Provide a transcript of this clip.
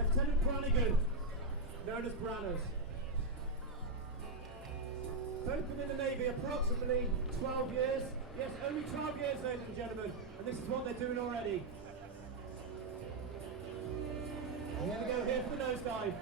Lieutenant Brannigan, known as Branners. Both been in the Navy approximately 12 years. Yes, only 12 years, ladies and gentlemen. And this is what they're doing already. Here we go, here for the nosedive.